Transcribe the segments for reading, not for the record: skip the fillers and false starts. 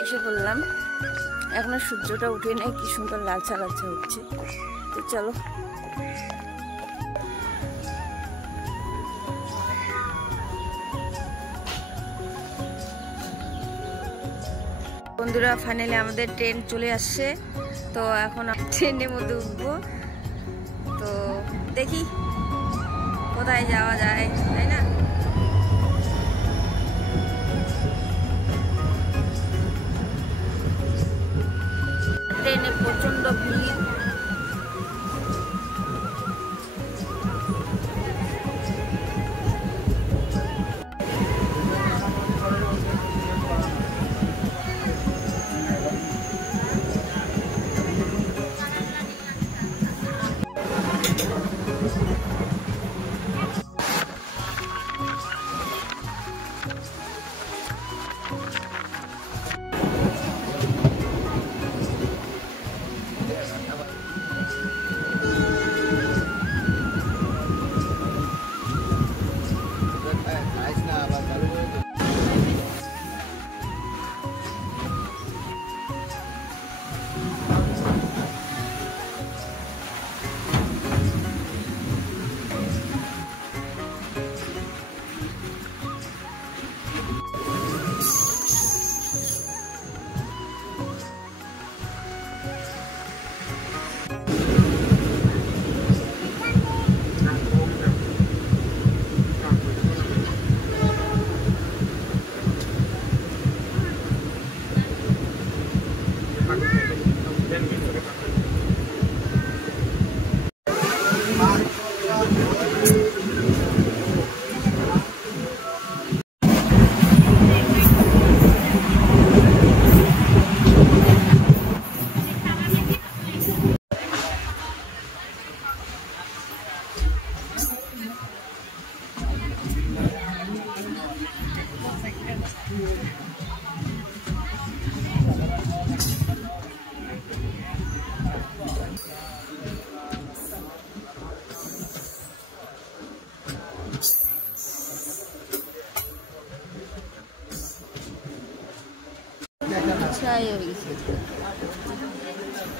এসে বললাম এখনো সূর্যটা উঠে নেই, কি সুন্দর লালচা লালচা হচ্ছে। তো চলো বন্ধুরা, ফাইনালি আমাদের ট্রেন চলে আসছে। তো এখন ট্রেনের মধ্যে উঠবো। তো দেখি কোথায় যাওয়া যায়, তাই না? ট্রেনে প্রচন্ড ভিড়।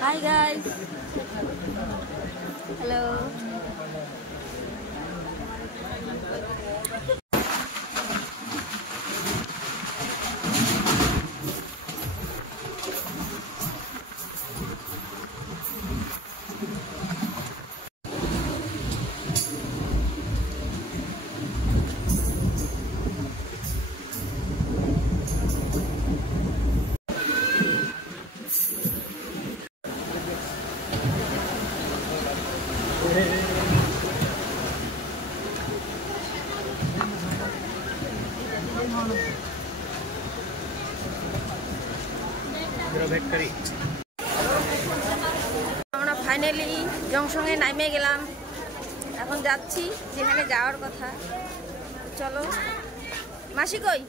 Hi guys, hello. আমরা ফাইনালি জংশনে নামে গেলাম। এখন যাচ্ছি যেখানে যাওয়ার কথা। চলো, মাসি কই?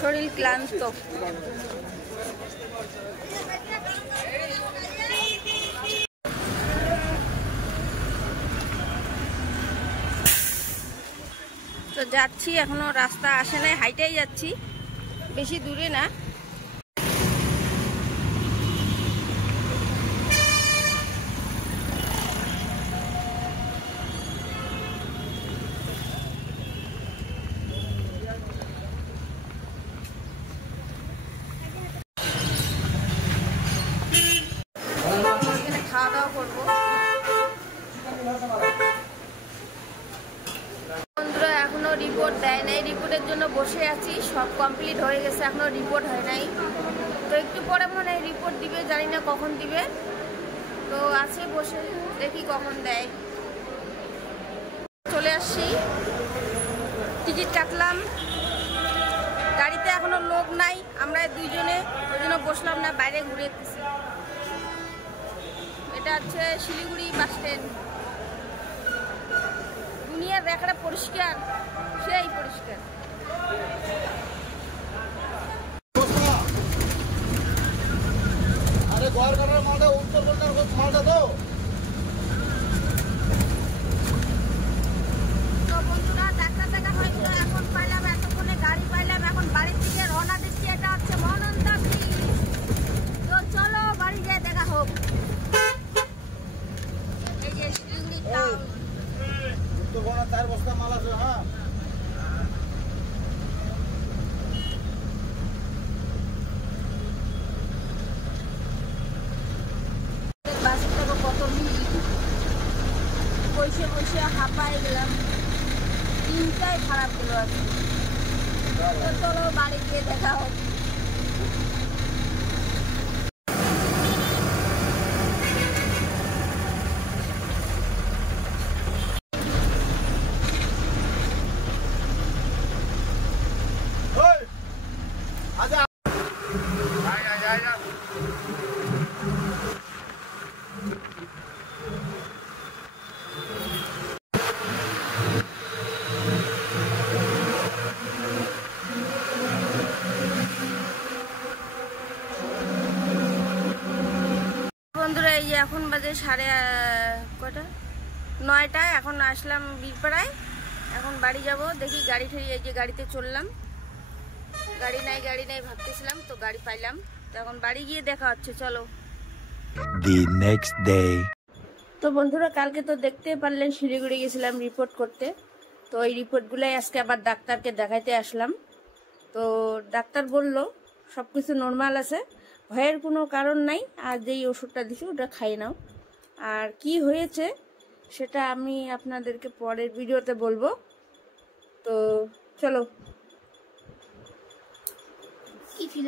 শরীর ক্লান্ত। তো যাচ্ছি, এখনো রাস্তা আসে নাই, হাইটাই যাচ্ছি, বেশি দূরে না। খাওয়া দাওয়া করবো। বন্ধুরা এখনো রিপোর্ট দেয় নাই, রিপোর্টের জন্য বসে আছি। সব কমপ্লিট হয়ে গেছে, এখনো রিপোর্ট হয় নাই। তো একটু পরে মনে হয় রিপোর্ট দিবে, জানি না কখন দিবে। তো আছে বসে, দেখি কখন দেয়। চলে আসছি, টিকিট কাটলাম। গাড়িতে এখনো লোক নাই, আমরা দুইজনে, ওই জন্য বসলাম না, বাইরে ঘুরে এসেছি। এটা হচ্ছে শিলিগুড়ি বাস স্ট্যান্ড। দুনিয়ার দেখাটা পরিষ্কার, সেই পরিষ্কার। পুরাই খারাপ ছিল আজকে। চলো বাড়ি গিয়ে দেখা হোক। বন্ধুরা এই যে এখন বাজে সাড়ে কয়টা 9টা। এখন আসলাম বীরপাড়ায়, এখন বাড়ি যাব। দেখি গাড়ি ঠেড়ি, এই যে গাড়িতে চললাম। গাড়ি নাই ভাবতেছিলাম, তো গাড়ি পাইলাম। তো এখন বাড়ি গিয়ে দেখা হচ্ছে, চলো। The next day. তো বন্ধুরা কালকে তো দেখতে পারলেন শিলিগুড়ি গেছিলাম রিপোর্ট করতে। তো এই রিপোর্টগুলাই আজকে আবার ডাক্তারকে দেখাইতে আসলাম। তো ডাক্তার বলল সব কিছু নর্মাল আছে, ভয়ের কোনো কারণ নাই। আর যেই ওষুধটা দিছি ওটা খাই নাও। আর কি হয়েছে সেটা আমি আপনাদেরকে পরের ভিডিওতে বলবো। তো চলো। কি ফিল